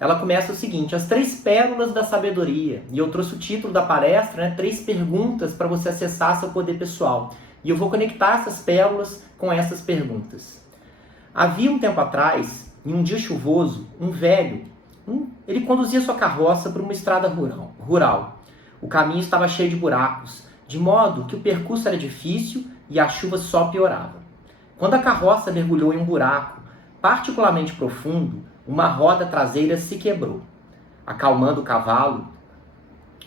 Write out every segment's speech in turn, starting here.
ela começa o seguinte: as 3 pérolas da sabedoria. E eu trouxe o título da palestra, 3 perguntas para você acessar seu poder pessoal. E eu vou conectar essas pérolas com essas perguntas. Havia um tempo atrás, em um dia chuvoso, um velho, ele conduzia sua carroça por uma estrada rural. O caminho estava cheio de buracos, de modo que o percurso era difícil e a chuva só piorava. Quando a carroça mergulhou em um buraco particularmente profundo, uma roda traseira se quebrou. Acalmando o cavalo,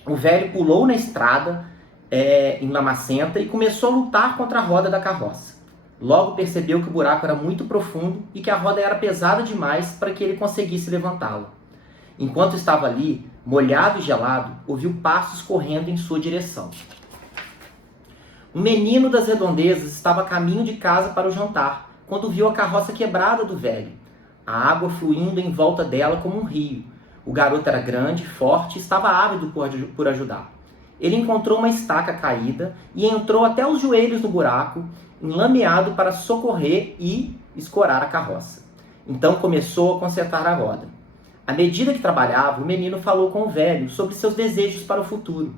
o velho pulou na estrada enlamacenta e começou a lutar contra a roda da carroça. Logo percebeu que o buraco era muito profundo e que a roda era pesada demais para que ele conseguisse levantá-la. Enquanto estava ali, molhado e gelado, ouviu passos correndo em sua direção. Um menino das redondezas estava a caminho de casa para o jantar, quando viu a carroça quebrada do velho, a água fluindo em volta dela como um rio. O garoto era grande, forte e estava ávido por ajudar. Ele encontrou uma estaca caída e entrou até os joelhos no buraco, enlameado para socorrer e escorar a carroça. Então começou a consertar a roda. À medida que trabalhava, o menino falou com o velho sobre seus desejos para o futuro.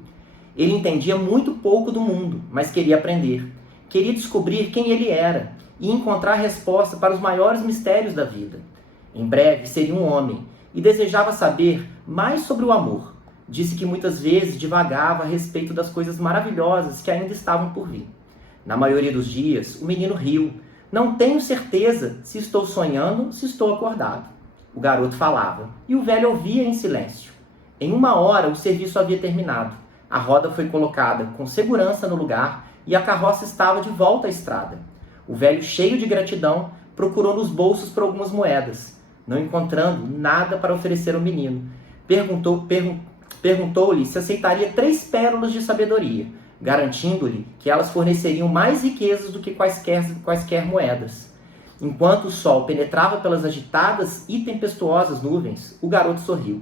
Ele entendia muito pouco do mundo, mas queria aprender. Queria descobrir quem ele era e encontrar resposta para os maiores mistérios da vida. Em breve seria um homem e desejava saber mais sobre o amor. Disse que muitas vezes divagava a respeito das coisas maravilhosas que ainda estavam por vir. Na maioria dos dias, o menino riu. Não tenho certeza se estou sonhando, se estou acordado. O garoto falava e o velho ouvia em silêncio. Em 1 hora o serviço havia terminado. A roda foi colocada com segurança no lugar e a carroça estava de volta à estrada. O velho, cheio de gratidão, procurou nos bolsos por algumas moedas. Não encontrando nada para oferecer ao menino, perguntou-lhe se aceitaria 3 pérolas de sabedoria, garantindo-lhe que elas forneceriam mais riquezas do que quaisquer moedas. Enquanto o sol penetrava pelas agitadas e tempestuosas nuvens, o garoto sorriu.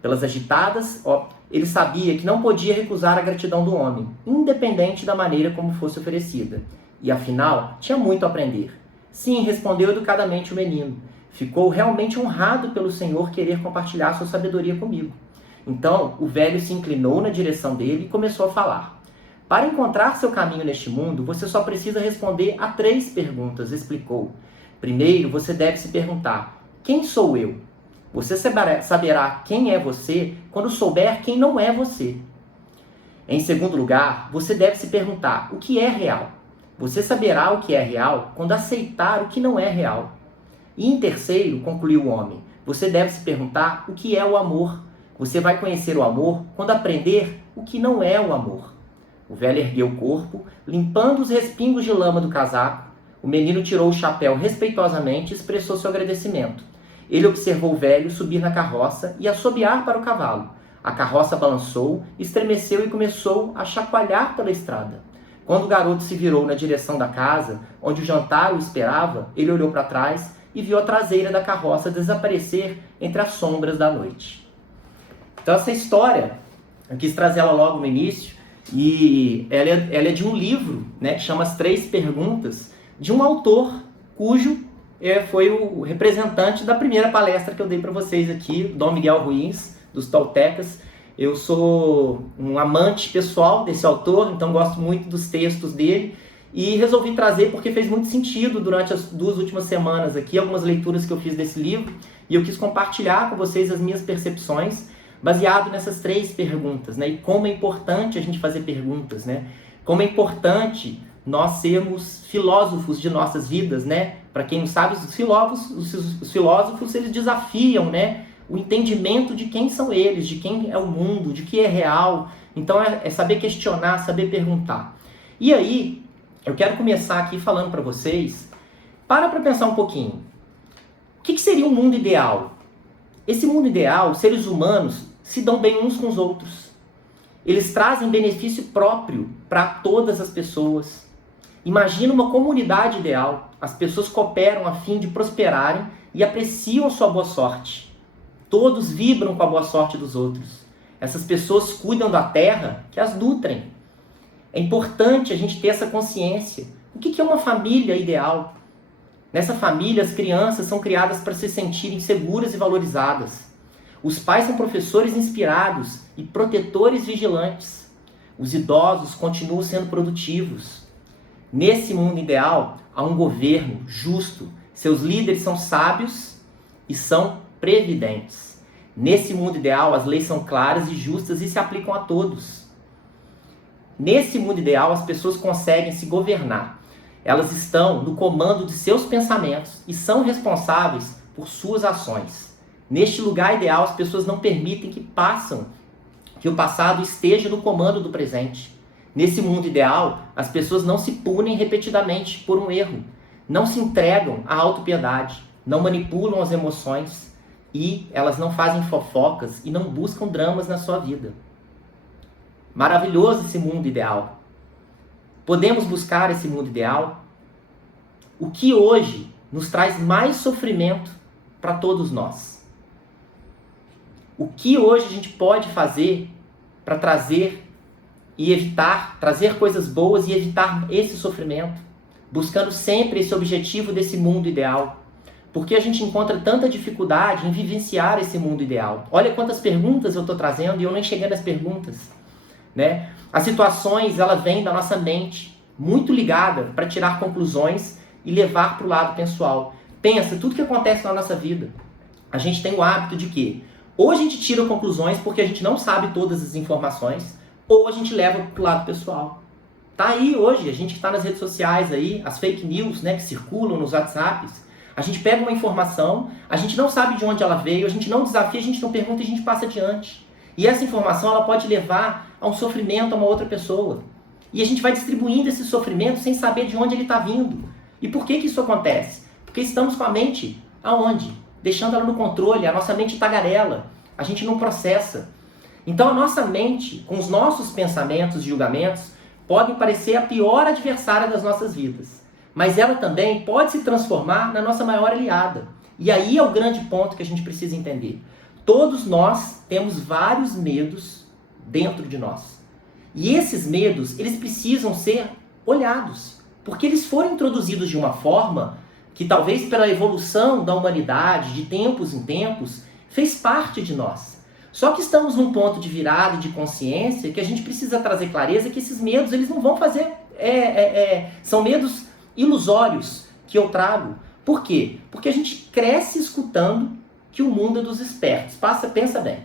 Pelas agitadas, ele sabia que não podia recusar a gratidão do homem, independente da maneira como fosse oferecida. E afinal, tinha muito a aprender. Sim, respondeu educadamente o menino. Ficou realmente honrado pelo Senhor querer compartilhar sua sabedoria comigo. Então, o velho se inclinou na direção dele e começou a falar. Para encontrar seu caminho neste mundo, você só precisa responder a 3 perguntas, explicou. Primeiro, você deve se perguntar: quem sou eu? Você saberá quem é você quando souber quem não é você. Em segundo lugar, você deve se perguntar: o que é real? Você saberá o que é real quando aceitar o que não é real. E em terceiro, concluiu o homem, você deve se perguntar o que é o amor. Você vai conhecer o amor quando aprender o que não é o amor. O velho ergueu o corpo, limpando os respingos de lama do casaco. O menino tirou o chapéu respeitosamente e expressou seu agradecimento. Ele observou o velho subir na carroça e assobiar para o cavalo. A carroça balançou, estremeceu e começou a chacoalhar pela estrada. Quando o garoto se virou na direção da casa, onde o jantar o esperava, ele olhou para trás e viu a traseira da carroça desaparecer entre as sombras da noite. Então essa história, eu quis trazer ela logo no início, e ela é de um livro, que chama As 3 Perguntas, de um autor cujo foi o representante da primeira palestra que eu dei para vocês aqui, Dom Miguel Ruiz, dos Toltecas. Eu sou um amante pessoal desse autor, então gosto muito dos textos dele, e resolvi trazer porque fez muito sentido durante as 2 últimas semanas aqui, algumas leituras que eu fiz desse livro, e eu quis compartilhar com vocês as minhas percepções, baseado nessas 3 perguntas, e como é importante a gente fazer perguntas, como é importante nós sermos filósofos de nossas vidas, Para quem não sabe, os filósofos eles desafiam, o entendimento de quem são eles, de quem é o mundo, de que é real. Então é saber questionar, saber perguntar. E aí, eu quero começar aqui falando para vocês, para pensar um pouquinho. O que seria um mundo ideal? Esse mundo ideal, os seres humanos se dão bem uns com os outros. Eles trazem benefício próprio para todas as pessoas. Imagina uma comunidade ideal. As pessoas cooperam a fim de prosperarem e apreciam a sua boa sorte. Todos vibram com a boa sorte dos outros. Essas pessoas cuidam da terra que as nutrem. É importante a gente ter essa consciência. O que é uma família ideal? Nessa família, as crianças são criadas para se sentirem seguras e valorizadas. Os pais são professores inspirados e protetores vigilantes. Os idosos continuam sendo produtivos. Nesse mundo ideal, há um governo justo. Seus líderes são sábios e são previdentes. Nesse mundo ideal, as leis são claras e justas e se aplicam a todos. Nesse mundo ideal, as pessoas conseguem se governar. Elas estão no comando de seus pensamentos e são responsáveis por suas ações. Neste lugar ideal, as pessoas não permitem que o passado esteja no comando do presente. Nesse mundo ideal, as pessoas não se punem repetidamente por um erro, não se entregam à autopiedade, não manipulam as emoções e elas não fazem fofocas e não buscam dramas na sua vida. Maravilhoso esse mundo ideal. Podemos buscar esse mundo ideal? O que hoje nos traz mais sofrimento para todos nós? O que hoje a gente pode fazer para trazer coisas boas e evitar esse sofrimento, buscando sempre esse objetivo desse mundo ideal? Porque a gente encontra tanta dificuldade em vivenciar esse mundo ideal. Olha quantas perguntas eu estou trazendo e eu nem cheguei nas perguntas, né? As situações, elas vêm da nossa mente, muito ligada para tirar conclusões e levar para o lado pessoal. Pensa, tudo que acontece na nossa vida, a gente tem o hábito de quê? Ou a gente tira conclusões porque a gente não sabe todas as informações, ou a gente leva para o lado pessoal. Tá aí hoje, a gente que está nas redes sociais aí, as fake news, né, que circulam nos WhatsApps, a gente pega uma informação, a gente não sabe de onde ela veio, a gente não desafia, a gente não pergunta e a gente passa adiante. E essa informação, ela pode levar a um sofrimento a uma outra pessoa. E a gente vai distribuindo esse sofrimento sem saber de onde ele está vindo. E por que isso acontece? Porque estamos com a mente aonde? Deixando ela no controle, a nossa mente tagarela, a gente não processa. Então a nossa mente, com os nossos pensamentos e julgamentos, pode parecer a pior adversária das nossas vidas. Mas ela também pode se transformar na nossa maior aliada. E aí é o grande ponto que a gente precisa entender. Todos nós temos vários medos dentro de nós. E esses medos, eles precisam ser olhados. Porque eles foram introduzidos de uma forma que talvez pela evolução da humanidade, de tempos em tempos, fez parte de nós. Só que estamos num ponto de virada e de consciência que a gente precisa trazer clareza que esses medos, eles não vão fazer... são medos ilusórios que eu trago. Por quê? Porque a gente cresce escutando que o mundo é dos espertos. Pensa bem.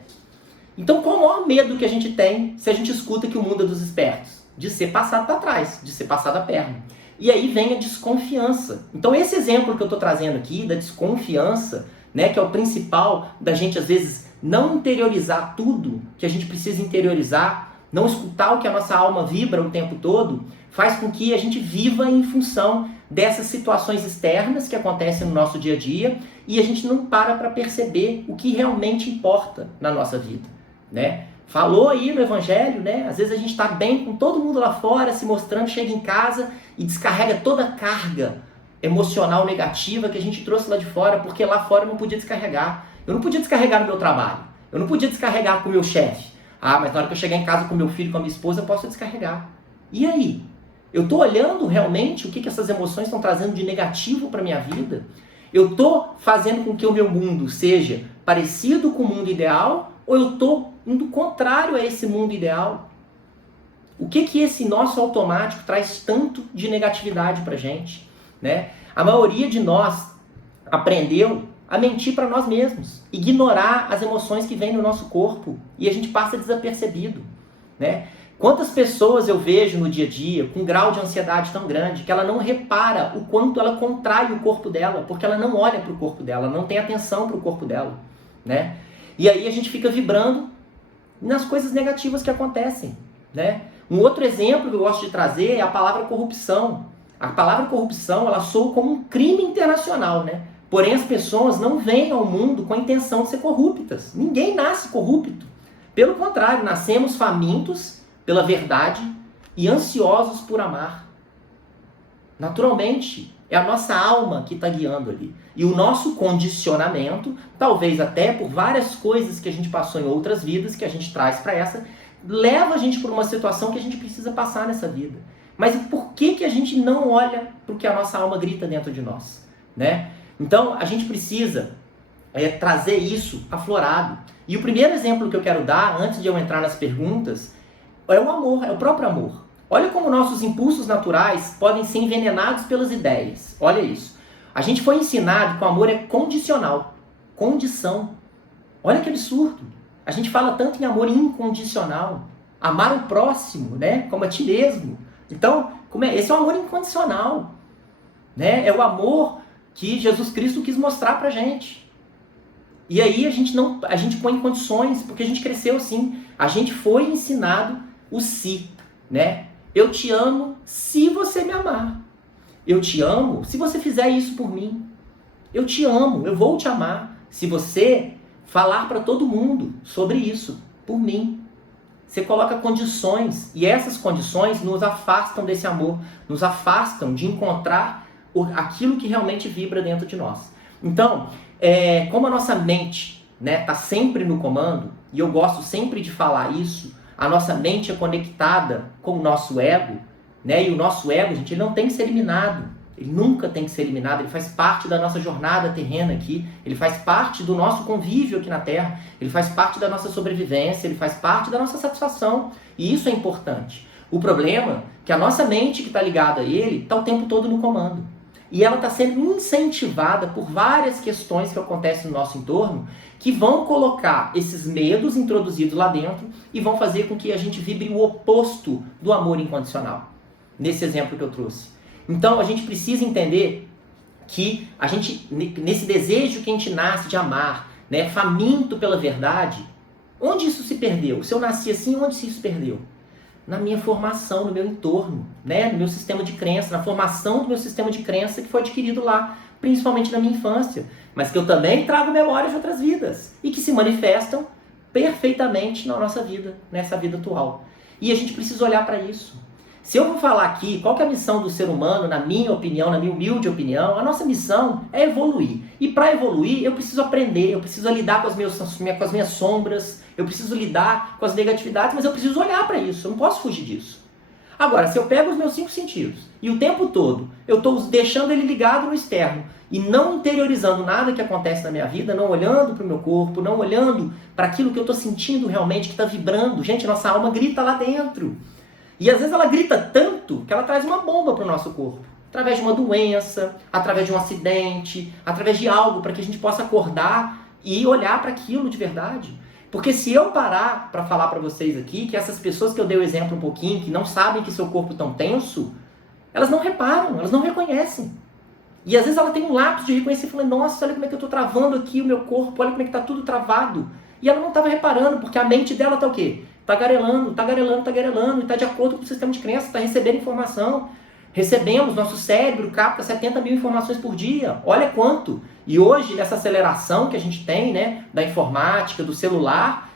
Então qual o maior medo que a gente tem se a gente escuta que o mundo é dos espertos? De ser passado para trás, de ser passado a perna. E aí vem a desconfiança. Então esse exemplo que eu estou trazendo aqui, da desconfiança, né, que é o principal da gente às vezes não interiorizar tudo que a gente precisa interiorizar, não escutar o que a nossa alma vibra o tempo todo, faz com que a gente viva em função dessas situações externas que acontecem no nosso dia a dia e a gente não para perceber o que realmente importa na nossa vida, né? Falou aí no Evangelho, né? Às vezes a gente está bem com todo mundo lá fora, se mostrando, chega em casa e descarrega toda a carga emocional negativa que a gente trouxe lá de fora, porque lá fora eu não podia descarregar. Eu não podia descarregar no meu trabalho. Eu não podia descarregar com o meu chefe. Ah, mas na hora que eu chegar em casa com meu filho, com a minha esposa, eu posso descarregar. E aí? Eu estou olhando realmente o que essas emoções estão trazendo de negativo para a minha vida? Eu estou fazendo com que o meu mundo seja parecido com o mundo ideal ou eu estou indo contrário a esse mundo ideal? O que esse nosso automático traz tanto de negatividade para a gente, né? A maioria de nós aprendeu a mentir para nós mesmos, ignorar as emoções que vêm no nosso corpo e a gente passa desapercebido, né? Quantas pessoas eu vejo no dia a dia com um grau de ansiedade tão grande que ela não repara o quanto ela contrai o corpo dela, porque ela não olha para o corpo dela, não tem atenção para o corpo dela, né? E aí a gente fica vibrando nas coisas negativas que acontecem, né? Um outro exemplo que eu gosto de trazer é a palavra corrupção. A palavra corrupção, ela soa como um crime internacional, né? Porém, as pessoas não vêm ao mundo com a intenção de ser corruptas. Ninguém nasce corrupto. Pelo contrário, nascemos famintos pela verdade e ansiosos por amar. Naturalmente, é a nossa alma que está guiando ali. E o nosso condicionamento, talvez até por várias coisas que a gente passou em outras vidas, que a gente traz para essa, leva a gente por uma situação que a gente precisa passar nessa vida. Mas por que a gente não olha para o que a nossa alma grita dentro de nós, né? Então, a gente precisa trazer isso aflorado. E o primeiro exemplo que eu quero dar, antes de eu entrar nas perguntas, é o amor, é o próprio amor. Olha como nossos impulsos naturais podem ser envenenados pelas ideias. Olha isso. A gente foi ensinado que o amor é condicional. Condição. Olha que absurdo. A gente fala tanto em amor incondicional. Amar o próximo, né? Como a ti mesmo. Então, esse é o amor incondicional. Né? É o amor que Jesus Cristo quis mostrar pra gente. E aí a gente põe em condições, porque a gente cresceu assim. A gente foi ensinado o se, né? Eu te amo se você me amar. Eu te amo se você fizer isso por mim. Eu te amo, eu vou te amar se você falar para todo mundo sobre isso, por mim. Você coloca condições, e essas condições nos afastam desse amor, nos afastam de encontrar aquilo que realmente vibra dentro de nós. Então, como a nossa mente, né, tá sempre no comando, e eu gosto sempre de falar isso, a nossa mente é conectada com o nosso ego, né, e o nosso ego, gente, ele não tem que ser eliminado. Ele nunca tem que ser eliminado, ele faz parte da nossa jornada terrena aqui, ele faz parte do nosso convívio aqui na Terra, ele faz parte da nossa sobrevivência, ele faz parte da nossa satisfação, e isso é importante. O problema é que a nossa mente que está ligada a ele está o tempo todo no comando. E ela está sendo incentivada por várias questões que acontecem no nosso entorno, que vão colocar esses medos introduzidos lá dentro e vão fazer com que a gente vibre o oposto do amor incondicional. Nesse exemplo que eu trouxe. Então a gente precisa entender que a gente, nesse desejo que a gente nasce de amar, né, faminto pela verdade, onde isso se perdeu? Se eu nasci assim, onde isso se perdeu? Na minha formação, no meu entorno, né, no meu sistema de crença, na formação do meu sistema de crença que foi adquirido lá, principalmente na minha infância, mas que eu também trago memórias de outras vidas e que se manifestam perfeitamente na nossa vida, nessa vida atual. E a gente precisa olhar para isso. Se eu vou falar aqui qual que é a missão do ser humano, na minha opinião, na minha humilde opinião, a nossa missão é evoluir. E para evoluir, eu preciso aprender, eu preciso lidar com as minhas sombras, eu preciso lidar com as negatividades, mas eu preciso olhar para isso, eu não posso fugir disso. Agora, se eu pego os meus 5 sentidos e o tempo todo eu estou deixando ele ligado no externo e não interiorizando nada que acontece na minha vida, não olhando para o meu corpo, não olhando para aquilo que eu estou sentindo realmente, que está vibrando. Gente, nossa alma grita lá dentro. E às vezes ela grita tanto que ela traz uma bomba para o nosso corpo. Através de uma doença, através de um acidente, através de algo para que a gente possa acordar e olhar para aquilo de verdade. Porque se eu parar para falar para vocês aqui que essas pessoas que eu dei o exemplo um pouquinho, que não sabem que seu corpo é tão tenso, elas não reparam, elas não reconhecem. E às vezes ela tem um lápis de reconhecer e fala, nossa, olha como é que eu estou travando aqui o meu corpo, olha como é que está tudo travado. E ela não estava reparando, porque a mente dela está o quê? Tagarelando, e está de acordo com o sistema de crença, está recebendo informação. Recebemos, nosso cérebro capta 70 mil informações por dia, olha quanto. E hoje, nessa aceleração que a gente tem, né, da informática, do celular,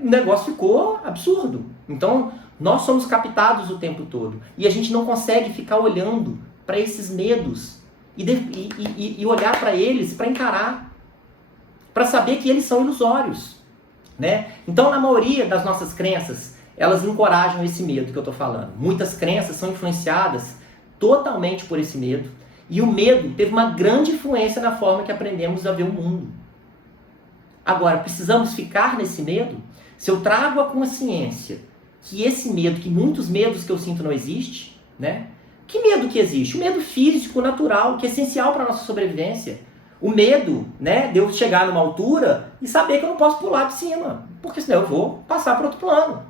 o negócio ficou absurdo. Então, nós somos captados o tempo todo. E a gente não consegue ficar olhando para esses medos e olhar para eles, para encarar, para saber que eles são ilusórios. Né? Então, na maioria das nossas crenças, elas encorajam esse medo que eu estou falando. Muitas crenças são influenciadas totalmente por esse medo. E o medo teve uma grande influência na forma que aprendemos a ver o mundo. Agora, precisamos ficar nesse medo? Se eu trago a consciência que esse medo, que muitos medos que eu sinto não existe, né? Que medo que existe? O medo físico, natural, que é essencial para a nossa sobrevivência. O medo, né, de eu chegar numa altura e saber que eu não posso pular de cima, porque senão eu vou passar para outro plano.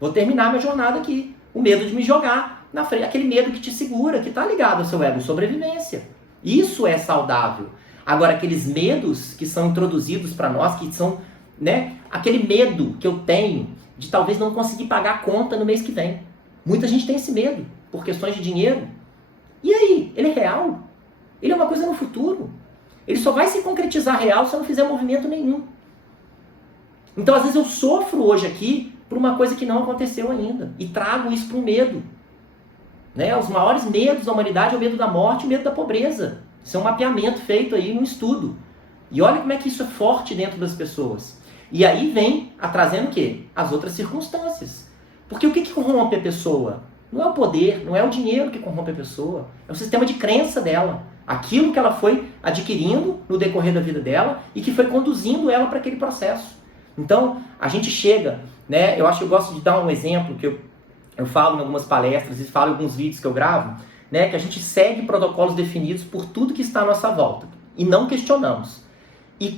Vou terminar minha jornada aqui. O medo de me jogar na frente, aquele medo que te segura, que está ligado ao seu ego, sobrevivência. Isso é saudável. Agora, aqueles medos que são introduzidos para nós, que são, né, aquele medo que eu tenho de talvez não conseguir pagar a conta no mês que vem. Muita gente tem esse medo por questões de dinheiro. E aí? Ele é real? Ele é uma coisa no futuro? Ele só vai se concretizar real se eu não fizer movimento nenhum. Então, às vezes, eu sofro hoje aqui por uma coisa que não aconteceu ainda. E trago isso para um medo. Né? Os maiores medos da humanidade é o medo da morte e o medo da pobreza. Isso é um mapeamento feito aí, um estudo. E olha como é que isso é forte dentro das pessoas. E aí vem trazendo o quê? As outras circunstâncias. Porque o que corrompe a pessoa? Não é o poder, não é o dinheiro que corrompe a pessoa. É o sistema de crença dela. Aquilo que ela foi adquirindo no decorrer da vida dela e que foi conduzindo ela para aquele processo. Então, a gente chega, né? Eu acho que eu gosto de dar um exemplo que eu falo em algumas palestras e falo em alguns vídeos que eu gravo, né? Que a gente segue protocolos definidos por tudo que está à nossa volta e não questionamos. E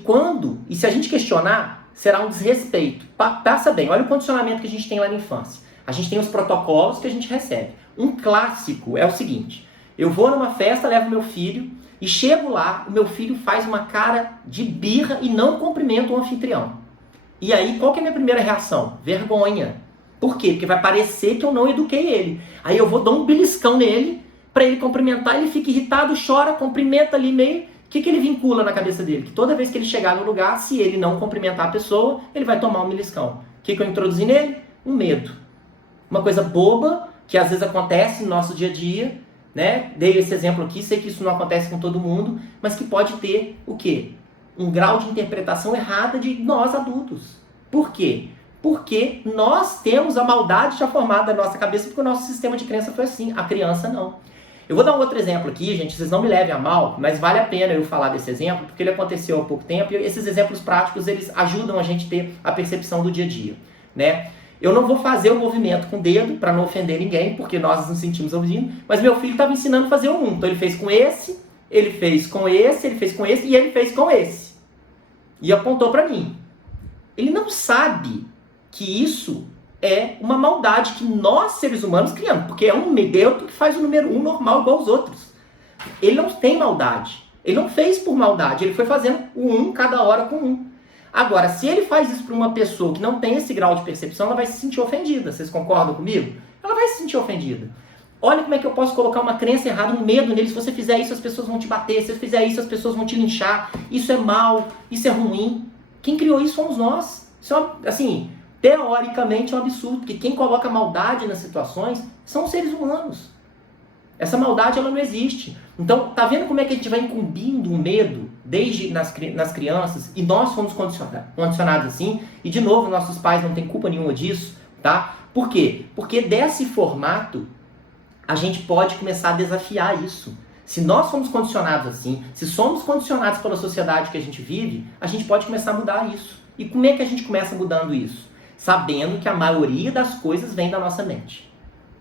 se a gente questionar, será um desrespeito. Passa bem, olha o condicionamento que a gente tem lá na infância. A gente tem os protocolos que a gente recebe. Um clássico é o seguinte: eu vou numa festa, levo meu filho e chego lá, o meu filho faz uma cara de birra e não cumprimenta o anfitrião. E aí, qual que é a minha primeira reação? Vergonha. Por quê? Porque vai parecer que eu não eduquei ele. Aí eu vou dar um beliscão nele, para ele cumprimentar, ele fica irritado, chora, cumprimenta ali meio. O que ele vincula na cabeça dele? Que toda vez que ele chegar no lugar, se ele não cumprimentar a pessoa, ele vai tomar um beliscão. O que eu introduzi nele? Um medo. Uma coisa boba, que às vezes acontece no nosso dia a dia, né? Dei esse exemplo aqui, sei que isso não acontece com todo mundo, mas que pode ter o quê? Um grau de interpretação errada de nós adultos. Por quê? Porque nós temos a maldade já formada na nossa cabeça, porque o nosso sistema de crença foi assim, a criança não. Eu vou dar um outro exemplo aqui, gente, vocês não me levem a mal, mas vale a pena eu falar desse exemplo, porque ele aconteceu há pouco tempo, e esses exemplos práticos, eles ajudam a gente a ter a percepção do dia a dia, né? Eu não vou fazer o movimento com o dedo para não ofender ninguém, porque nós nos sentimos ouvindo, mas meu filho estava ensinando a fazer um. Então ele fez com esse, ele fez com esse, ele fez com esse e ele fez com esse. E apontou para mim. Ele não sabe que isso é uma maldade que nós, seres humanos, criamos, porque é um medeuto que faz o número 1 normal igual aos outros. Ele não tem maldade. Ele não fez por maldade, ele foi fazendo o 1 cada hora com 1. Agora, se ele faz isso para uma pessoa que não tem esse grau de percepção, ela vai se sentir ofendida. Vocês concordam comigo? Ela vai se sentir ofendida. Olha como é que eu posso colocar uma crença errada, um medo nele. Se você fizer isso, as pessoas vão te bater. Se você fizer isso, as pessoas vão te linchar. Isso é mal, isso é ruim. Quem criou isso somos nós. Isso é, assim, teoricamente é um absurdo, porque quem coloca maldade nas situações são os seres humanos. Essa maldade, ela não existe. Então, tá vendo como é que a gente vai incumbindo um medo desde nas crianças, e nós fomos condicionados assim, e de novo, nossos pais não têm culpa nenhuma disso, tá? Por quê? Porque desse formato, a gente pode começar a desafiar isso. Se nós somos condicionados assim, se somos condicionados pela sociedade que a gente vive, a gente pode começar a mudar isso. E como é que a gente começa mudando isso? Sabendo que a maioria das coisas vem da nossa mente.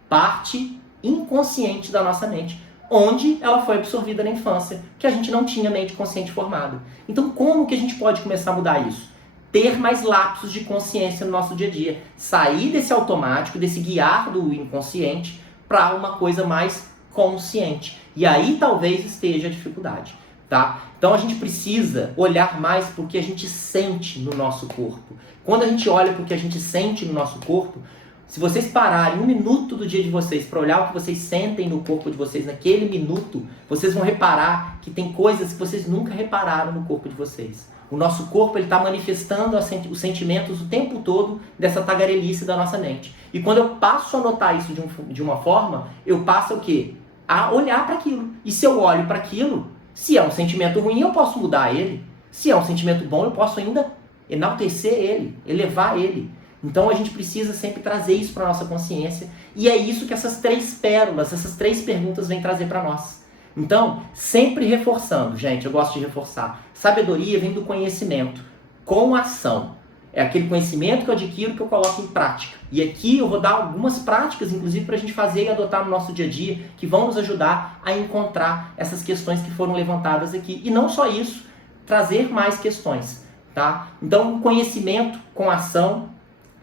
Parte inconsciente da nossa mente, onde ela foi absorvida na infância, que a gente não tinha mente consciente formada. Então, como que a gente pode começar a mudar isso? Ter mais lapsos de consciência no nosso dia a dia. Sair desse automático, desse guiar do inconsciente, para uma coisa mais consciente. E aí talvez esteja a dificuldade, tá? Então a gente precisa olhar mais para o que a gente sente no nosso corpo. Quando a gente olha para o que a gente sente no nosso corpo, se vocês pararem um minuto do dia de vocês para olhar o que vocês sentem no corpo de vocês naquele minuto, vocês vão reparar que tem coisas que vocês nunca repararam no corpo de vocês. O nosso corpo está manifestando os sentimentos o tempo todo dessa tagarelice da nossa mente. E quando eu passo a notar isso de uma forma, eu passo o quê? A olhar para aquilo. E se eu olho para aquilo, se é um sentimento ruim, eu posso mudar ele. Se é um sentimento bom, eu posso ainda enaltecer ele, elevar ele. Então a gente precisa sempre trazer isso para a nossa consciência. E é isso que essas 3 pérolas, essas 3 perguntas vêm trazer para nós. Então, sempre reforçando, gente, eu gosto de reforçar. Sabedoria vem do conhecimento, com ação. É aquele conhecimento que eu adquiro que eu coloco em prática. E aqui eu vou dar algumas práticas, inclusive, para a gente fazer e adotar no nosso dia a dia, que vão nos ajudar a encontrar essas questões que foram levantadas aqui. E não só isso, trazer mais questões, tá? Então, o conhecimento com ação,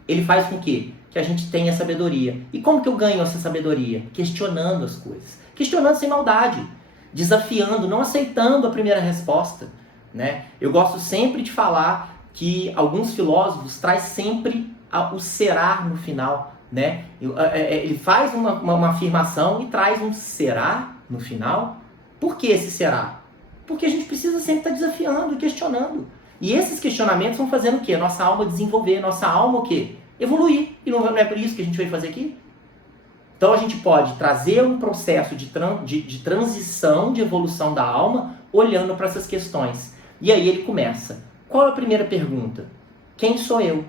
ele faz com que a gente tenha sabedoria. E como que eu ganho essa sabedoria? Questionando as coisas. Questionando sem maldade. Desafiando, não aceitando a primeira resposta, né? Eu gosto sempre de falar que alguns filósofos trazem sempre o será no final, né? Ele faz uma afirmação e traz um será no final. Por que esse será? Porque a gente precisa sempre estar desafiando e questionando. E esses questionamentos vão fazendo o quê? Nossa alma desenvolver, nossa alma o quê? Evoluir. E não é por isso que a gente veio fazer aqui? Então a gente pode trazer um processo de transição, de evolução da alma, olhando para essas questões. E aí ele começa. Qual é a primeira pergunta? Quem sou eu?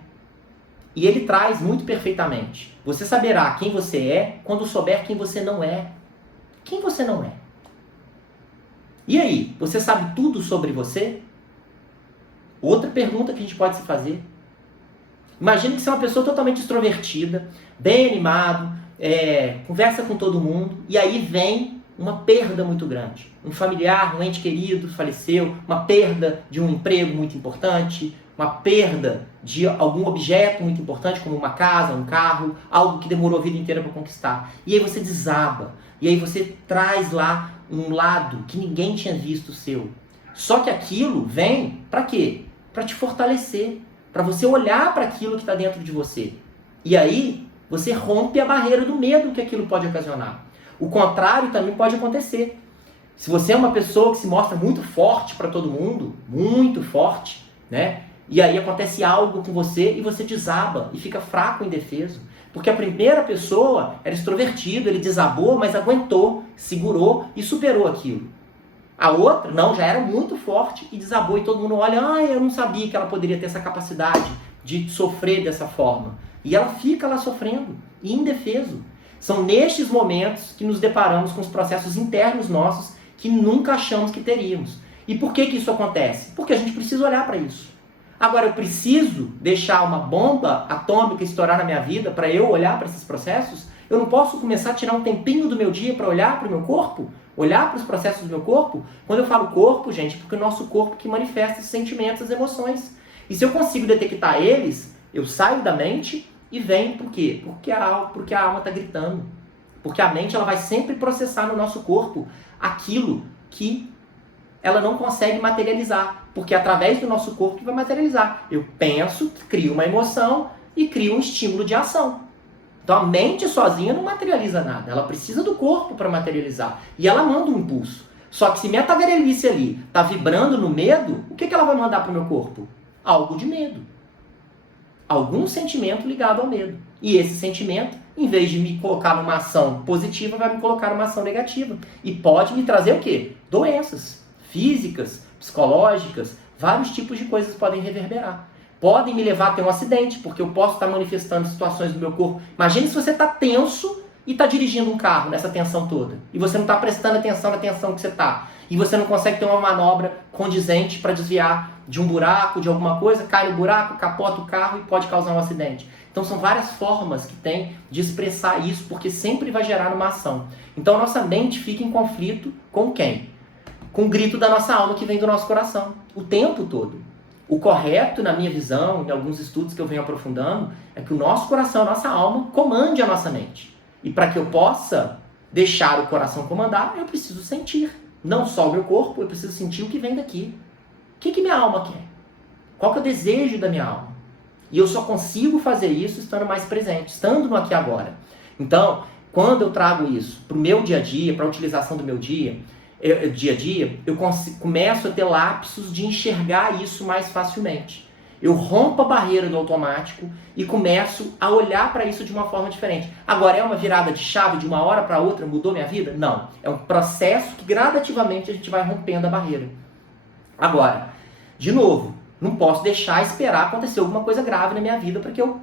E ele traz muito perfeitamente. Você saberá quem você é quando souber quem você não é. Quem você não é? E aí, você sabe tudo sobre você? Outra pergunta que a gente pode se fazer. Imagina que você é uma pessoa totalmente extrovertida, bem animado, conversa com todo mundo, e aí vem uma perda muito grande. Um familiar, um ente querido faleceu, uma perda de um emprego muito importante, uma perda de algum objeto muito importante, como uma casa, um carro, algo que demorou a vida inteira para conquistar. E aí você desaba, e aí você traz lá um lado que ninguém tinha visto seu. Só que aquilo vem para quê? Para te fortalecer, para você olhar para aquilo que está dentro de você. E aí você rompe a barreira do medo que aquilo pode ocasionar. O contrário também pode acontecer. Se você é uma pessoa que se mostra muito forte para todo mundo, muito forte, né? E aí acontece algo com você e você desaba e fica fraco e indefeso. Porque a primeira pessoa era extrovertido, ele desabou, mas aguentou, segurou e superou aquilo. A outra, não, já era muito forte e desabou e todo mundo olha, eu não sabia que ela poderia ter essa capacidade de sofrer dessa forma. E ela fica lá sofrendo e indefeso. São nestes momentos que nos deparamos com os processos internos nossos que nunca achamos que teríamos. E por que isso acontece? Porque a gente precisa olhar para isso. Agora, eu preciso deixar uma bomba atômica estourar na minha vida para eu olhar para esses processos? Eu não posso começar a tirar um tempinho do meu dia para olhar para o meu corpo? Olhar para os processos do meu corpo? Quando eu falo corpo, gente, é porque é o nosso corpo que manifesta esses sentimentos, as emoções. E se eu consigo detectar eles, eu saio da mente e venho por quê? Porque a alma está gritando. Porque a mente ela vai sempre processar no nosso corpo aquilo que ela não consegue materializar. Porque é através do nosso corpo que vai materializar. Eu penso, crio uma emoção e crio um estímulo de ação. Então a mente sozinha não materializa nada. Ela precisa do corpo para materializar. E ela manda um impulso. Só que se minha tagarelice ali está vibrando no medo, o que ela vai mandar para o meu corpo? Algo de medo. Algum sentimento ligado ao medo. E esse sentimento, em vez de me colocar numa ação positiva, vai me colocar numa ação negativa. E pode me trazer o quê? Doenças físicas, psicológicas, vários tipos de coisas podem reverberar. Podem me levar a ter um acidente, porque eu posso estar manifestando situações do meu corpo. Imagine se você está tenso e está dirigindo um carro nessa tensão toda. E você não está prestando atenção na tensão que você está. E você não consegue ter uma manobra condizente para desviar de um buraco, de alguma coisa, cai no buraco, capota o carro e pode causar um acidente. Então são várias formas que tem de expressar isso, porque sempre vai gerar uma ação. Então a nossa mente fica em conflito com quem? Com o grito da nossa alma que vem do nosso coração, o tempo todo. O correto, na minha visão, em alguns estudos que eu venho aprofundando, é que o nosso coração, a nossa alma, comande a nossa mente. E para que eu possa deixar o coração comandar, eu preciso sentir. Não só o meu corpo, eu preciso sentir o que vem daqui. O que minha alma quer? Qual que é o desejo da minha alma? E eu só consigo fazer isso estando mais presente, estando no aqui e agora. Então, quando eu trago isso para o meu dia a dia, para a utilização do meu dia a dia, eu começo a ter lapsos de enxergar isso mais facilmente. Eu rompo a barreira do automático e começo a olhar para isso de uma forma diferente. Agora, é uma virada de chave de uma hora para outra, mudou minha vida? Não. É um processo que gradativamente a gente vai rompendo a barreira. Agora, de novo, não posso deixar esperar acontecer alguma coisa grave na minha vida para que eu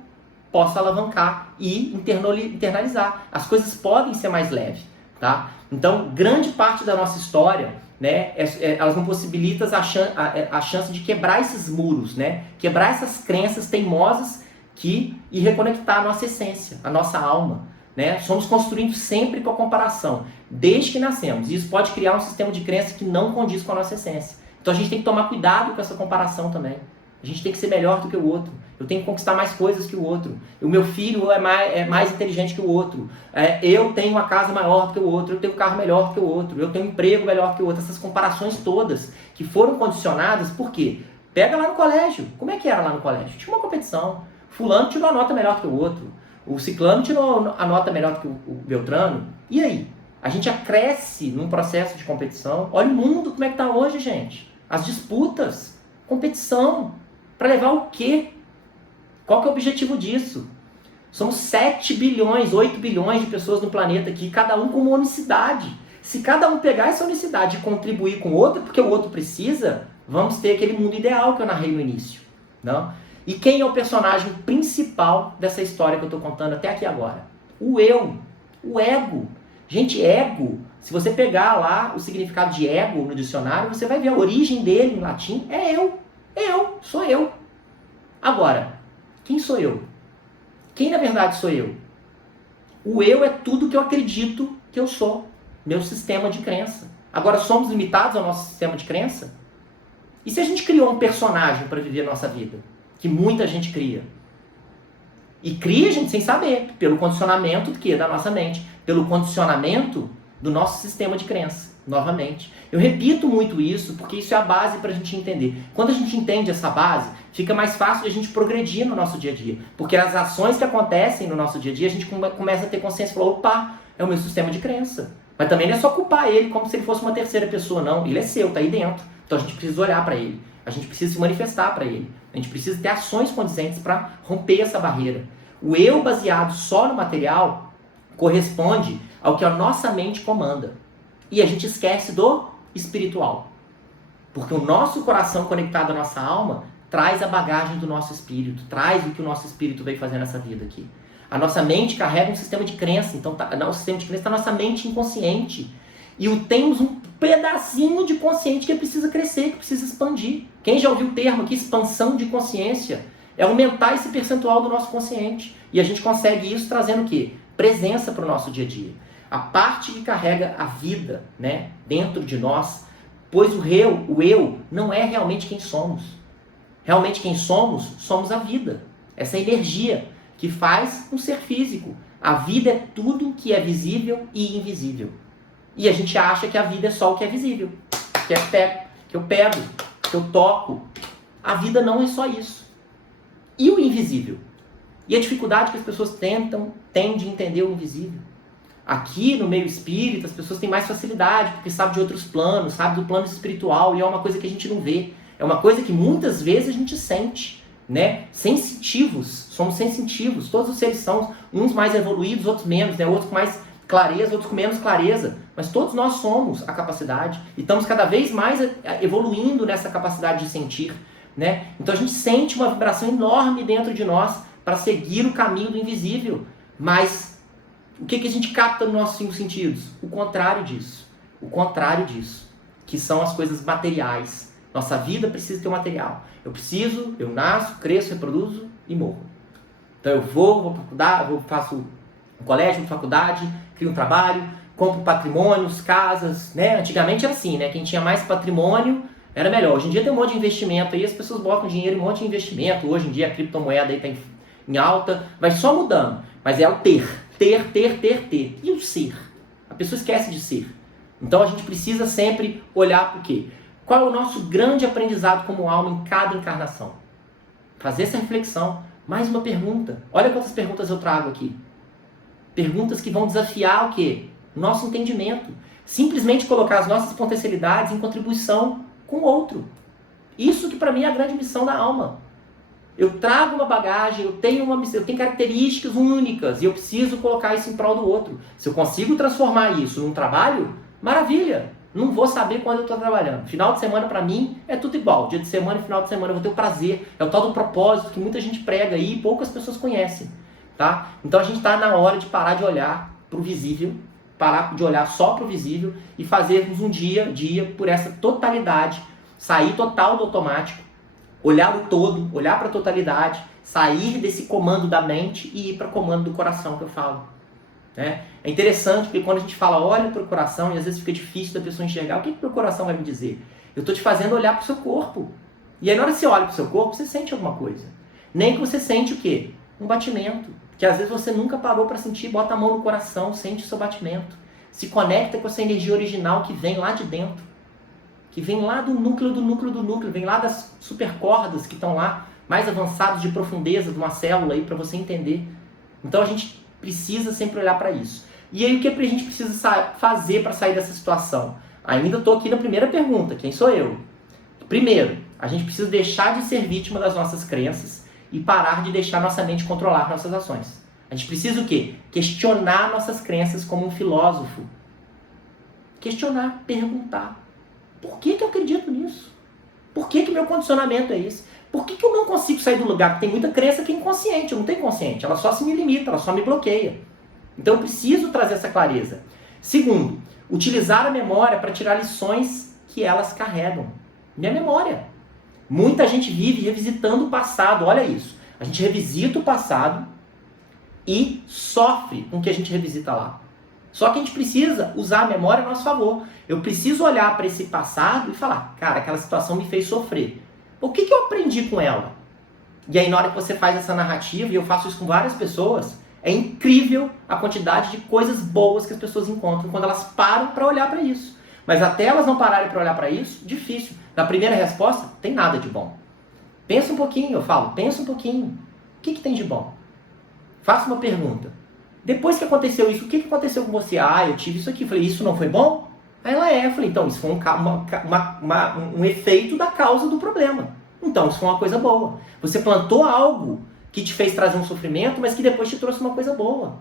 possa alavancar e internalizar. As coisas podem ser mais leves, tá? Então, grande parte da nossa história, né, elas não possibilitam a chance de quebrar esses muros, né? Quebrar essas crenças teimosas e reconectar a nossa essência, a nossa alma. Né? Somos construídos sempre com a comparação, desde que nascemos. E isso pode criar um sistema de crença que não condiz com a nossa essência. Então a gente tem que tomar cuidado com essa comparação também. A gente tem que ser melhor do que o outro. Eu tenho que conquistar mais coisas que o outro. O meu filho é mais inteligente que o outro. Eu tenho uma casa maior do que o outro. Eu tenho um carro melhor do que o outro. Eu tenho um emprego melhor do que o outro. Essas comparações todas que foram condicionadas, por quê? Pega lá no colégio. Como é que era lá no colégio? Tinha uma competição. Fulano tirou a nota melhor do que o outro. O ciclano tirou a nota melhor do que o Beltrano. E aí? A gente cresce num processo de competição. Olha o mundo como é que está hoje, gente. As disputas, competição. Para levar o quê? Qual que é o objetivo disso? Somos 7 bilhões, 8 bilhões de pessoas no planeta aqui, cada um com uma unicidade. Se cada um pegar essa unicidade e contribuir com o outro, porque o outro precisa, vamos ter aquele mundo ideal que eu narrei no início. Não? E quem é o personagem principal dessa história que eu estou contando até aqui agora? O eu, o ego. Gente, ego, se você pegar lá o significado de ego no dicionário, você vai ver a origem dele em latim, é eu. Sou eu. Agora, Quem sou eu? Quem na verdade sou eu? O eu é tudo que eu acredito que eu sou. Meu sistema de crença. Agora, somos limitados ao nosso sistema de crença? E se a gente criou um personagem para viver a nossa vida? Que muita gente cria. E cria, gente, sem saber. Pelo condicionamento do quê? Da nossa mente. Pelo condicionamento do nosso sistema de crença. Novamente. Eu repito muito isso, porque isso é a base para a gente entender. Quando a gente entende essa base, fica mais fácil de a gente progredir no nosso dia a dia. Porque as ações que acontecem no nosso dia a dia, a gente começa a ter consciência e falar, opa, é o meu sistema de crença. Mas também não é só culpar ele como se ele fosse uma terceira pessoa, não. Ele é seu, tá aí dentro. Então a gente precisa olhar para ele. A gente precisa se manifestar para ele. A gente precisa ter ações condizentes para romper essa barreira. O eu baseado só no material corresponde ao que a nossa mente comanda. E a gente esquece do espiritual. Porque o nosso coração conectado à nossa alma traz a bagagem do nosso espírito, traz o que o nosso espírito veio fazer nessa vida aqui. A nossa mente carrega um sistema de crença, então o sistema de crença está na nossa mente inconsciente. E temos um pedacinho de consciente que precisa crescer, que precisa expandir. Quem já ouviu o termo aqui, expansão de consciência, é aumentar esse percentual do nosso consciente. E a gente consegue isso trazendo o quê? Presença para o nosso dia a dia. A parte que carrega a vida, né, dentro de nós, pois o eu não é realmente quem somos. Realmente quem somos, somos a vida. Essa energia que faz um ser físico. A vida é tudo que é visível e invisível. E a gente acha que a vida é só o que é visível. Que eu pego, que eu toco. A vida não é só isso. E o invisível? E a dificuldade que as pessoas tendem a entender o invisível. Aqui no meio espírita, as pessoas têm mais facilidade, porque sabem de outros planos, sabem do plano espiritual, e é uma coisa que a gente não vê. É uma coisa que muitas vezes a gente sente, né? Sensitivos, somos sensitivos, todos os seres são, uns mais evoluídos, outros menos, né? Outros com mais clareza, outros com menos clareza, mas todos nós somos a capacidade, e estamos cada vez mais evoluindo nessa capacidade de sentir, né? Então a gente sente uma vibração enorme dentro de nós para seguir o caminho do invisível, mas o que a gente capta nos nossos 5 sentidos? O contrário disso, que são as coisas materiais. Nossa vida precisa ter um material. Eu nasço, cresço, reproduzo e morro. Então eu vou para faculdade, faço um colégio, uma faculdade, crio um trabalho, compro patrimônios, casas, né? Antigamente era assim, né? Quem tinha mais patrimônio era melhor. Hoje em dia tem um monte de investimento aí, as pessoas botam dinheiro em um monte de investimento. Hoje em dia a criptomoeda aí está em alta, vai só mudando. Mas é o ter. E o ser? A pessoa esquece de ser. Então a gente precisa sempre olhar para o quê? Qual é o nosso grande aprendizado como alma em cada encarnação? Fazer essa reflexão. Mais uma pergunta. Olha quantas perguntas eu trago aqui. Perguntas que vão desafiar o quê? Nosso entendimento. Simplesmente colocar as nossas potencialidades em contribuição com o outro. Isso que para mim é a grande missão da alma. Eu trago uma bagagem, eu tenho características únicas e eu preciso colocar isso em prol do outro. Se eu consigo transformar isso num trabalho, maravilha. Não vou saber quando eu estou trabalhando. Final de semana para mim é tudo igual. Dia de semana e final de semana eu vou ter o prazer. É o tal do propósito que muita gente prega aí e poucas pessoas conhecem. Tá? Então a gente está na hora de parar de olhar para o visível, parar de olhar só para o visível e fazermos um dia a dia por essa totalidade, sair total do automático, olhar o todo, olhar para a totalidade, sair desse comando da mente e ir para o comando do coração que eu falo. Né? É interessante porque quando a gente fala olha para o coração e às vezes fica difícil da pessoa enxergar, o que o meu coração vai me dizer? Eu estou te fazendo olhar para o seu corpo. E aí na hora que você olha para o seu corpo, você sente alguma coisa. Nem que você sente o quê? Um batimento. Que às vezes você nunca parou para sentir, bota a mão no coração, sente o seu batimento. Se conecta com essa energia original que vem lá de dentro. Que vem lá do núcleo, vem lá das supercordas que estão lá, mais avançados de profundeza de uma célula aí para você entender. Então a gente precisa sempre olhar para isso. E aí o que a gente precisa fazer para sair dessa situação? Ainda estou aqui na primeira pergunta, quem sou eu? Primeiro, a gente precisa deixar de ser vítima das nossas crenças e parar de deixar nossa mente controlar nossas ações. A gente precisa o quê? Questionar nossas crenças como um filósofo. Questionar, perguntar. Por que eu acredito nisso? Por que meu condicionamento é esse? Por que eu não consigo sair do lugar? Porque tem muita crença que é inconsciente, eu não tenho consciente. Ela só se me limita, ela só me bloqueia. Então eu preciso trazer essa clareza. Segundo, utilizar a memória para tirar lições que elas carregam. Minha memória. Muita gente vive revisitando o passado, olha isso. A gente revisita o passado e sofre com o que a gente revisita lá. Só que a gente precisa usar a memória a nosso favor. Eu preciso olhar para esse passado e falar, cara, aquela situação me fez sofrer. O que eu aprendi com ela? E aí na hora que você faz essa narrativa, e eu faço isso com várias pessoas, é incrível a quantidade de coisas boas que as pessoas encontram quando elas param para olhar para isso. Mas até elas não pararem para olhar para isso, difícil. Na primeira resposta, tem nada de bom. Pensa um pouquinho, eu falo, pensa um pouquinho. O que tem de bom? Faça uma pergunta. Depois que aconteceu isso, o que aconteceu com você? Ah, eu tive isso aqui. Eu falei, isso não foi bom? Aí ela é. Eu falei, então, isso foi um efeito da causa do problema. Então, isso foi uma coisa boa. Você plantou algo que te fez trazer um sofrimento, mas que depois te trouxe uma coisa boa.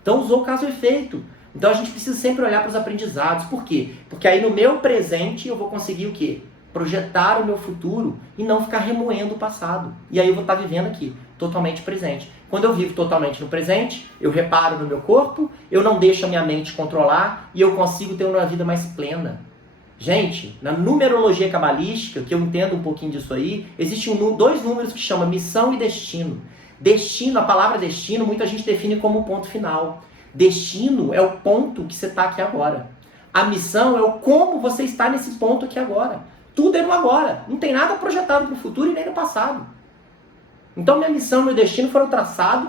Então, usou o caso e efeito. Então, a gente precisa sempre olhar para os aprendizados. Por quê? Porque aí no meu presente eu vou conseguir o quê? Projetar o meu futuro e não ficar remoendo o passado. E aí eu vou estar vivendo aqui, totalmente presente. Quando eu vivo totalmente no presente, eu reparo no meu corpo, eu não deixo a minha mente controlar e eu consigo ter uma vida mais plena. Gente, na numerologia cabalística, que eu entendo um pouquinho disso aí, existem dois números que chamam missão e destino. Destino, a palavra destino, muita gente define como ponto final. Destino é o ponto que você está aqui agora. A missão é o como você está nesse ponto aqui agora. Tudo é no agora. Não tem nada projetado para o futuro e nem no passado. Então minha missão e meu destino foram traçados.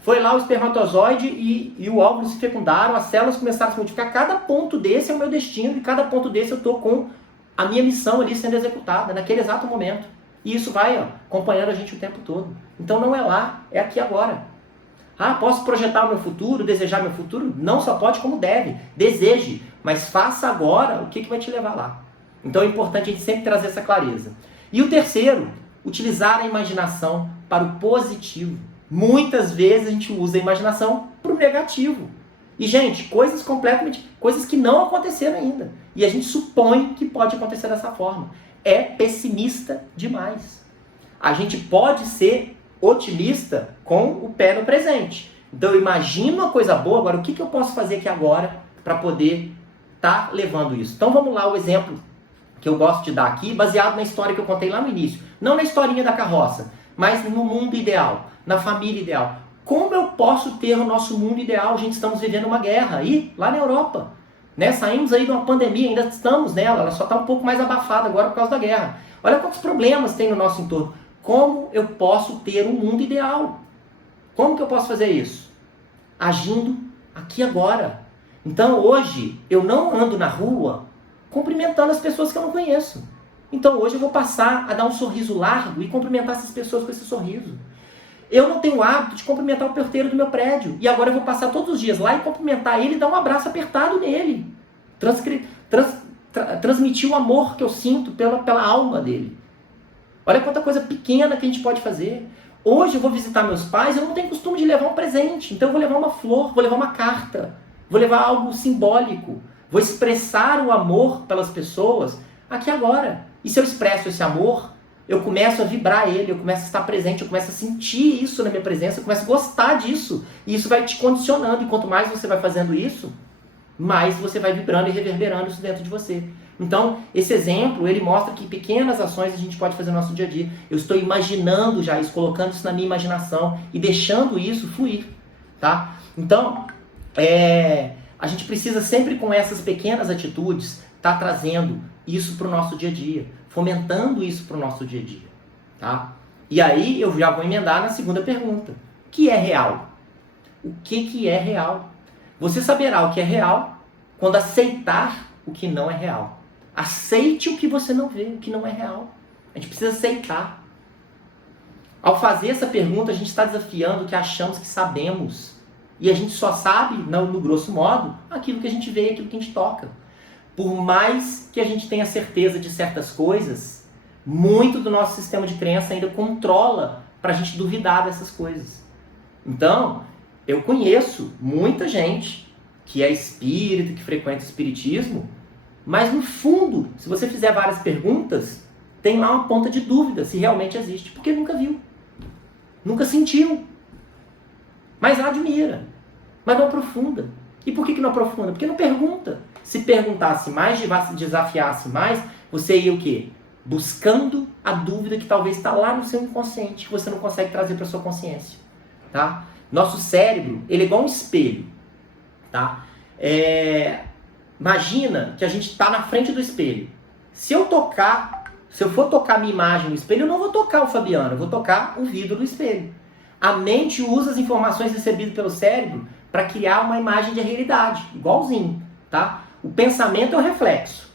Foi lá o espermatozoide e o óvulo se fecundaram, as células começaram a se multiplicar. Cada ponto desse é o meu destino e cada ponto desse eu estou com a minha missão ali sendo executada naquele exato momento. E isso vai acompanhando a gente o tempo todo. Então não é lá, é aqui agora. Ah, posso projetar o meu futuro, desejar meu futuro? Não só pode, como deve. Deseje, mas faça agora o que vai te levar lá. Então é importante a gente sempre trazer essa clareza. E o terceiro, utilizar a imaginação para o positivo. Muitas vezes a gente usa a imaginação para o negativo. E, gente, coisas que não aconteceram ainda. E a gente supõe que pode acontecer dessa forma. É pessimista demais. A gente pode ser otimista com o pé no presente. Então eu imagino uma coisa boa, agora o que eu posso fazer aqui agora para poder estar levando isso? Então vamos lá, o exemplo que eu gosto de dar aqui, baseado na história que eu contei lá no início. Não na historinha da carroça, mas no mundo ideal, na família ideal. Como eu posso ter o nosso mundo ideal? Gente, estamos vivendo uma guerra aí, lá na Europa. Né? Saímos aí de uma pandemia, ainda estamos nela, ela só está um pouco mais abafada agora por causa da guerra. Olha quantos problemas tem no nosso entorno. Como eu posso ter um mundo ideal? Como que eu posso fazer isso? Agindo aqui agora. Então hoje eu não ando na rua cumprimentando as pessoas que eu não conheço. Então hoje eu vou passar a dar um sorriso largo e cumprimentar essas pessoas com esse sorriso. Eu não tenho o hábito de cumprimentar o porteiro do meu prédio. E agora eu vou passar todos os dias lá e cumprimentar ele e dar um abraço apertado nele. Transmitir o amor que eu sinto pela alma dele. Olha quanta coisa pequena que a gente pode fazer. Hoje eu vou visitar meus pais, eu não tenho costume de levar um presente. Então eu vou levar uma flor, vou levar uma carta, vou levar algo simbólico. Vou expressar o amor pelas pessoas aqui agora. E se eu expresso esse amor, eu começo a vibrar ele, eu começo a estar presente, eu começo a sentir isso na minha presença, eu começo a gostar disso. E isso vai te condicionando. E quanto mais você vai fazendo isso, mais você vai vibrando e reverberando isso dentro de você. Então, esse exemplo, ele mostra que pequenas ações a gente pode fazer no nosso dia a dia. Eu estou imaginando já isso, colocando isso na minha imaginação e deixando isso fluir, tá? Então, a gente precisa sempre com essas pequenas atitudes estar trazendo isso para o nosso dia a dia, fomentando isso para o nosso dia a dia, tá? E aí eu já vou emendar na segunda pergunta. O que é real? O que é real? Você saberá o que é real quando aceitar o que não é real. Aceite o que você não vê, o que não é real. A gente precisa aceitar. Ao fazer essa pergunta, a gente está desafiando o que achamos que sabemos. E a gente só sabe, no grosso modo, aquilo que a gente vê, aquilo que a gente toca. Por mais que a gente tenha certeza de certas coisas, muito do nosso sistema de crença ainda controla para a gente duvidar dessas coisas. Então, eu conheço muita gente que é espírita, que frequenta o espiritismo, mas no fundo, se você fizer várias perguntas, tem lá uma ponta de dúvida se realmente existe, porque nunca viu, nunca sentiu, mas admira, mas não aprofunda. E por que não aprofunda? Porque não pergunta. Se perguntasse mais, desafiasse mais, você ia o quê? Buscando a dúvida que talvez está lá no seu inconsciente, que você não consegue trazer para sua consciência, tá? Nosso cérebro, ele é igual um espelho, tá? Imagina que a gente está na frente do espelho. Se eu for tocar minha imagem no espelho, eu não vou tocar o Fabiano, eu vou tocar o vidro do espelho. A mente usa as informações recebidas pelo cérebro para criar uma imagem de realidade, igualzinho, tá? O pensamento é o reflexo.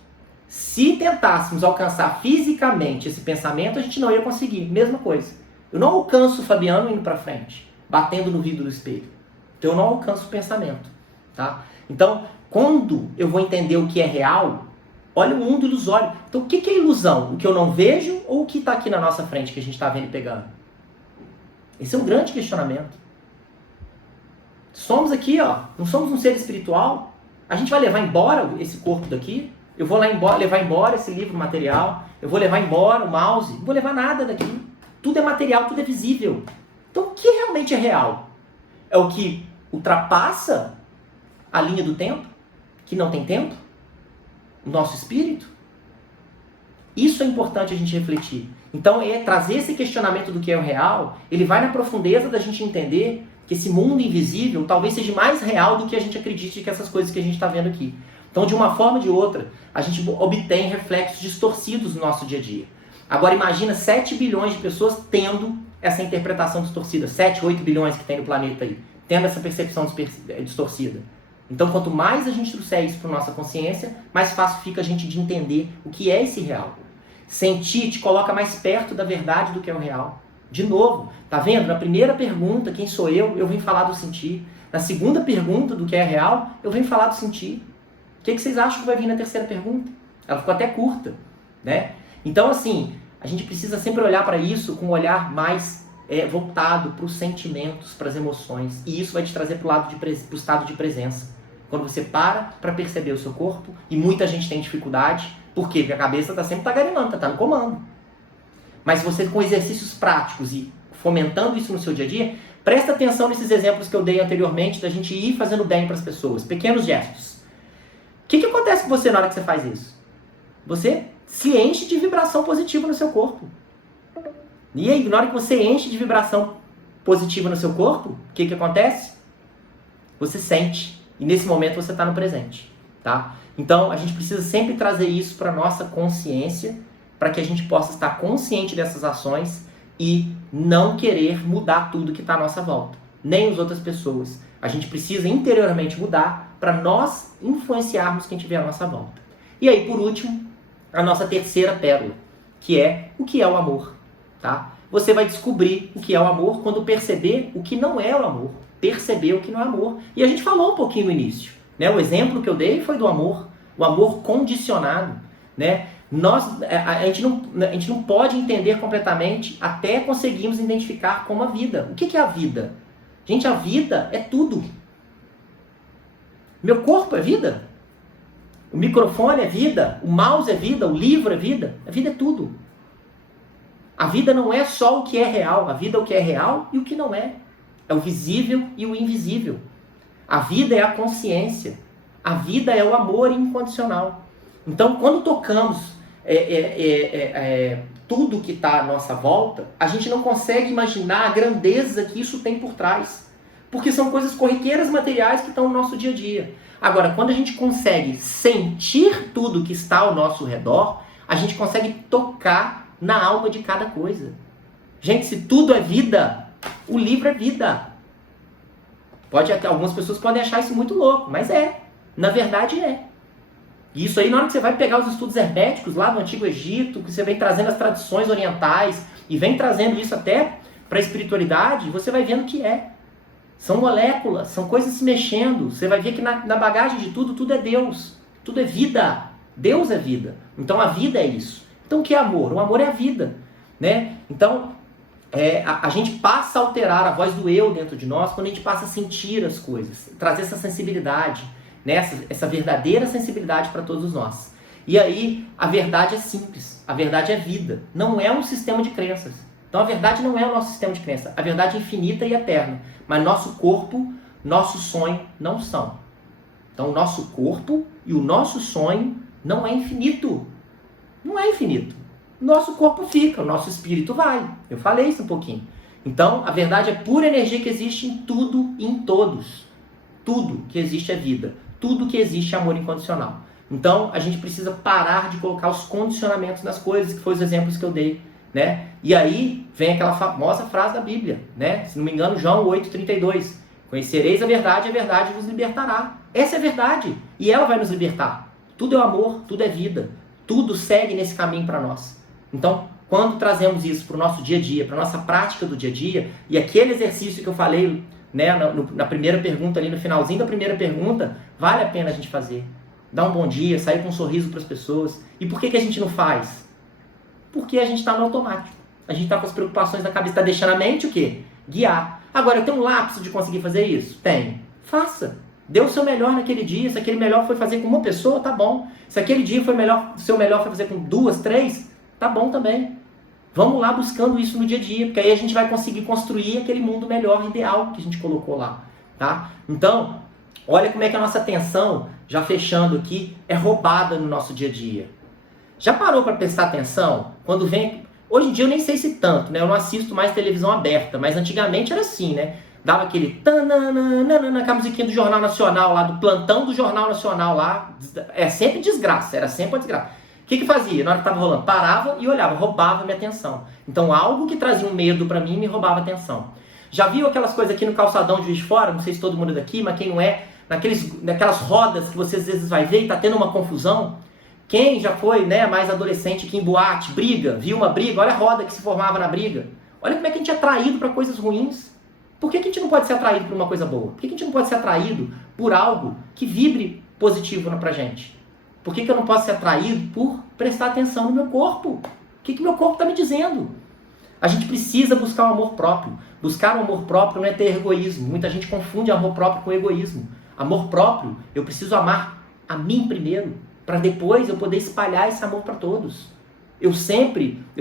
Se tentássemos alcançar fisicamente esse pensamento, a gente não ia conseguir. Mesma coisa. Eu não alcanço o Fabiano indo para frente, batendo no vidro do espelho. Então eu não alcanço o pensamento, tá? Então, quando eu vou entender o que é real, olha o mundo ilusório. Então, o que é ilusão? O que eu não vejo ou o que está aqui na nossa frente que a gente está vendo e pegando? Esse é um grande questionamento. Somos aqui, ó, não somos um ser espiritual. A gente vai levar embora esse corpo daqui? Eu vou levar embora esse livro material? Eu vou levar embora o mouse? Não vou levar nada daqui. Tudo é material, tudo é visível. Então, o que realmente é real? É o que ultrapassa a linha do tempo? Que não tem tempo? O nosso espírito? Isso é importante a gente refletir. Então, trazer esse questionamento do que é o real, ele vai na profundeza da gente entender que esse mundo invisível talvez seja mais real do que a gente acredite que essas coisas que a gente está vendo aqui. Então, de uma forma ou de outra, a gente obtém reflexos distorcidos no nosso dia a dia. Agora, imagina 7 bilhões de pessoas tendo essa interpretação distorcida. 7, 8 bilhões que tem no planeta aí, tendo essa percepção distorcida. Então, quanto mais a gente trouxer isso para nossa consciência, mais fácil fica a gente de entender o que é esse real. Sentir te coloca mais perto da verdade do que é o real. De novo, tá vendo? Na primeira pergunta, quem sou eu vim falar do sentir. Na segunda pergunta, do que é real, eu vim falar do sentir. O que vocês acham que vai vir na terceira pergunta? Ela ficou até curta, né? Então, assim, a gente precisa sempre olhar para isso com um olhar mais voltado para os sentimentos, para as emoções. E isso vai te trazer para o estado de presença. Quando você para perceber o seu corpo, e muita gente tem dificuldade, por quê? Porque a cabeça está sempre tagarinando, está no comando. Mas você, com exercícios práticos e fomentando isso no seu dia a dia, presta atenção nesses exemplos que eu dei anteriormente, da gente ir fazendo bem para as pessoas, pequenos gestos. O que acontece com você na hora que você faz isso? Você se enche de vibração positiva no seu corpo. E aí, na hora que você enche de vibração positiva no seu corpo, o que acontece? Você sente. E nesse momento você está no presente, tá? Então, a gente precisa sempre trazer isso para a nossa consciência, para que a gente possa estar consciente dessas ações e não querer mudar tudo que está à nossa volta, nem as outras pessoas. A gente precisa interiormente mudar para nós influenciarmos quem tiver à nossa volta. E aí, por último, a nossa terceira pérola, que é o que é o amor, tá? Você vai descobrir o que é o amor quando perceber o que não é o amor, perceber o que não é amor. E a gente falou um pouquinho no início, né? O exemplo que eu dei foi do amor, o amor condicionado, né? A gente não pode entender completamente até conseguirmos identificar como a vida. O que é a vida? Gente, a vida é tudo. Meu corpo é vida. O microfone é vida. O mouse é vida. O livro é vida. A vida é tudo. A vida não é só o que é real. A vida é o que é real e o que não é. É o visível e o invisível. A vida é a consciência. A vida é o amor incondicional. Então, quando tocamos tudo que está à nossa volta, a gente não consegue imaginar a grandeza que isso tem por trás. Porque são coisas corriqueiras materiais que estão no nosso dia a dia. Agora, quando a gente consegue sentir tudo que está ao nosso redor, a gente consegue tocar na alma de cada coisa. Gente, se tudo é vida, o livro é vida. Algumas pessoas podem achar isso muito louco, mas na verdade é. E isso aí, na hora que você vai pegar os estudos herméticos lá do Antigo Egito, que você vem trazendo as tradições orientais, e vem trazendo isso até para a espiritualidade, você vai vendo que é. São moléculas, são coisas se mexendo. Você vai ver que na bagagem de tudo é Deus. Tudo é vida. Deus é vida. Então a vida é isso. Então o que é amor? O amor é a vida, né? Então a gente passa a alterar a voz do eu dentro de nós quando a gente passa a sentir as coisas, trazer essa sensibilidade, né? Essa verdadeira sensibilidade para todos nós. E aí a verdade é simples. A verdade é vida. Não é um sistema de crenças. Então a verdade não é o nosso sistema de crença. A verdade é infinita e eterna. Mas nosso corpo, nosso sonho não são. Então o nosso corpo e o nosso sonho não é infinito. Não é infinito. nosso corpo fica, o nosso espírito vai. Eu falei isso um pouquinho. Então, a verdade é pura energia que existe em tudo e em todos. Tudo que existe é vida. Tudo que existe é amor incondicional. Então, a gente precisa parar de colocar os condicionamentos nas coisas, que foram os exemplos que eu dei, né? E aí, vem aquela famosa frase da Bíblia, né? Se não me engano, João 8,32. Conhecereis a verdade vos libertará. Essa é a verdade. E ela vai nos libertar. Tudo é amor, tudo é vida. Tudo segue nesse caminho para nós. Então, quando trazemos isso para o nosso dia a dia, para a nossa prática do dia a dia, e aquele exercício que eu falei, né, na primeira pergunta, ali no finalzinho da primeira pergunta, vale a pena a gente fazer. Dar um bom dia, sair com um sorriso para as pessoas. E por que a gente não faz? Porque a gente está no automático. A gente está com as preocupações na cabeça, está deixando a mente o quê? Guiar. Agora, eu tenho um lapso de conseguir fazer isso? Tenho. Faça. Dê o seu melhor naquele dia. Se aquele melhor foi fazer com uma pessoa, tá bom. Se aquele dia foi melhor, o seu melhor foi fazer com 2, 3, tá bom também. Vamos lá buscando isso no dia a dia, porque aí a gente vai conseguir construir aquele mundo melhor, ideal que a gente colocou lá, tá? Então, olha como é que a nossa atenção, já fechando aqui, é roubada no nosso dia a dia. Já parou para prestar atenção? Quando vem... Hoje em dia eu nem sei se tanto, né? Eu não assisto mais televisão aberta, mas antigamente era assim, né? Dava aquele tananana, aquela musiquinha do Jornal Nacional lá, do plantão do Jornal Nacional lá. É sempre desgraça, era sempre uma desgraça. O que fazia? Na hora que estava rolando, parava e olhava, roubava minha atenção. Então algo que trazia um medo para mim me roubava a atenção. Já viu aquelas coisas aqui no calçadão de Juiz de Fora? Não sei se todo mundo é daqui, mas quem não é, naquelas rodas que você às vezes vai ver e tá tendo uma confusão. Quem já foi, né, mais adolescente aqui em boate, briga, viu uma briga, olha a roda que se formava na briga. Olha como é que a gente é atraído para coisas ruins. Por que a gente não pode ser atraído por uma coisa boa? Por que a gente não pode ser atraído por algo que vibre positivo pra gente? Por que eu não posso ser atraído por prestar atenção no meu corpo? O que meu corpo está me dizendo? A gente precisa buscar o amor próprio. Buscar o amor próprio não é ter egoísmo. Muita gente confunde amor próprio com egoísmo. Amor próprio, eu preciso amar a mim primeiro, para depois eu poder espalhar esse amor para todos. Eu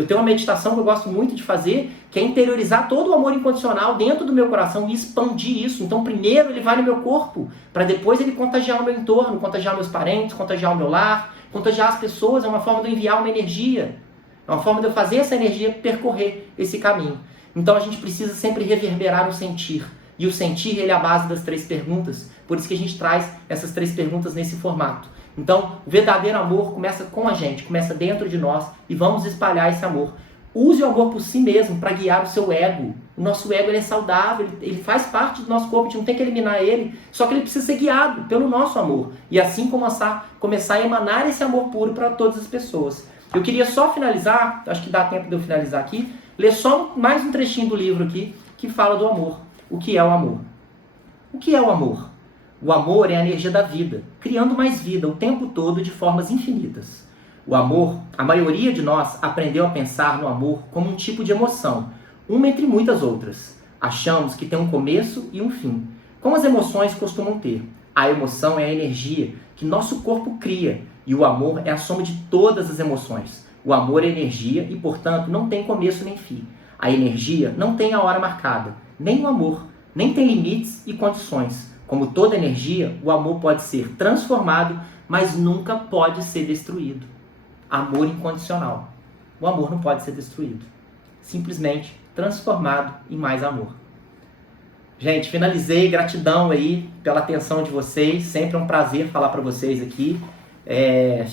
tenho uma meditação que eu gosto muito de fazer, que é interiorizar todo o amor incondicional dentro do meu coração e expandir isso. Então primeiro ele vai no meu corpo, para depois ele contagiar o meu entorno, contagiar meus parentes, contagiar o meu lar, contagiar as pessoas. É uma forma de eu enviar uma energia, é uma forma de eu fazer essa energia percorrer esse caminho. Então a gente precisa sempre reverberar o sentir. E o sentir, ele é a base das 3 perguntas, por isso que a gente traz essas 3 perguntas nesse formato. Então, o verdadeiro amor começa com a gente, começa dentro de nós e vamos espalhar esse amor. Use o amor por si mesmo para guiar o seu ego. O nosso ego ele é saudável, ele faz parte do nosso corpo, a gente não tem que eliminar ele, só que ele precisa ser guiado pelo nosso amor. E assim começar a emanar esse amor puro para todas as pessoas. Eu queria só finalizar, acho que dá tempo de eu finalizar aqui, ler só mais um trechinho do livro aqui que fala do amor. O que é o amor? O que é o amor? O amor é a energia da vida, criando mais vida o tempo todo de formas infinitas. O amor, a maioria de nós aprendeu a pensar no amor como um tipo de emoção, uma entre muitas outras. Achamos que tem um começo e um fim, como as emoções costumam ter. A emoção é a energia que nosso corpo cria, e o amor é a soma de todas as emoções. O amor é energia e, portanto, não tem começo nem fim. A energia não tem a hora marcada, nem o amor, nem tem limites e condições. Como toda energia, o amor pode ser transformado, mas nunca pode ser destruído. Amor incondicional. O amor não pode ser destruído. Simplesmente transformado em mais amor. Gente, finalizei. Gratidão aí pela atenção de vocês. Sempre é um prazer falar para vocês aqui.